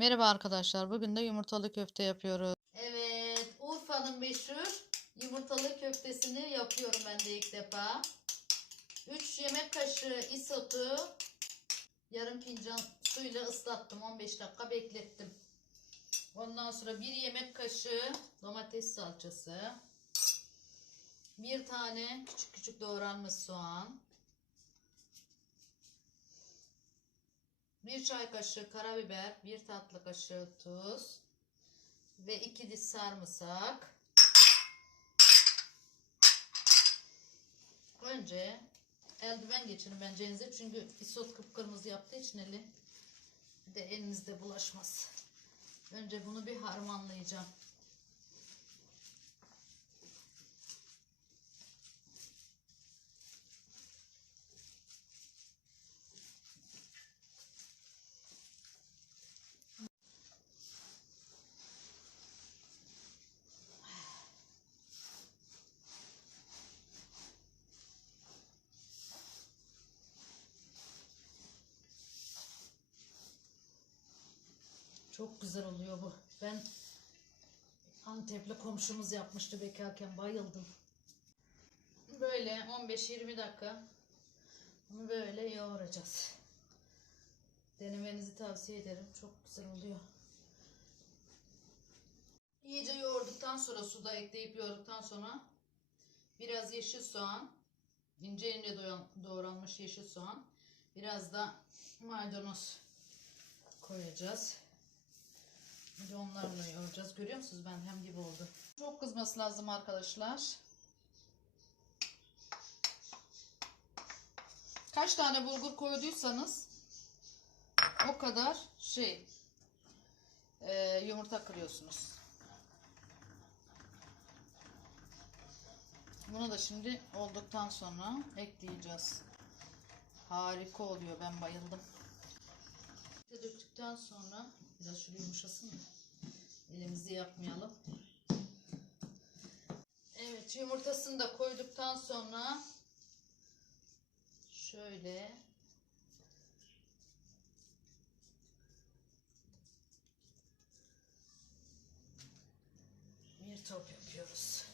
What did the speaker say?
Merhaba arkadaşlar. Bugün de yumurtalı köfte yapıyoruz. Evet, Urfa'nın meşhur yumurtalı köftesini yapıyorum ben de ilk defa. 3 yemek kaşığı isotu yarım fincan suyla ıslattım. 15 dakika beklettim. Ondan sonra 1 yemek kaşığı domates salçası. Bir tane küçük küçük doğranmış soğan. Bir çay kaşığı karabiber, bir tatlı kaşığı tuz ve iki diş sarımsak. Önce eldiven geçirin bence elinize çünkü isot kıpkırmızı yaptığı için eli de elinizde bulaşmaz. Önce bunu bir harmanlayacağım. Çok güzel oluyor bu. Ben Antepli komşumuz yapmıştı bekarken bayıldım. Böyle 15-20 dakika bunu böyle yoğuracağız. Denemenizi tavsiye ederim. Çok güzel oluyor. İyice yoğurduktan sonra suda ekleyip yoğurduktan sonra biraz yeşil soğan, ince ince doğran- doğranmış yeşil soğan, biraz da maydanoz koyacağız. Şimdi onlarla yoğuracağız. Görüyor musunuz ben hem gibi oldu. Çok kızması lazım arkadaşlar. Kaç tane bulgur koyduysanız o kadar şey e, yumurta kırıyorsunuz. Bunu da şimdi olduktan sonra ekleyeceğiz. Harika oluyor. Ben bayıldım. Döktükten sonra biraz şöyle yumuşasın mı? Elimizi yapmayalım. Evet yumurtasını da koyduktan sonra şöyle bir top yapıyoruz.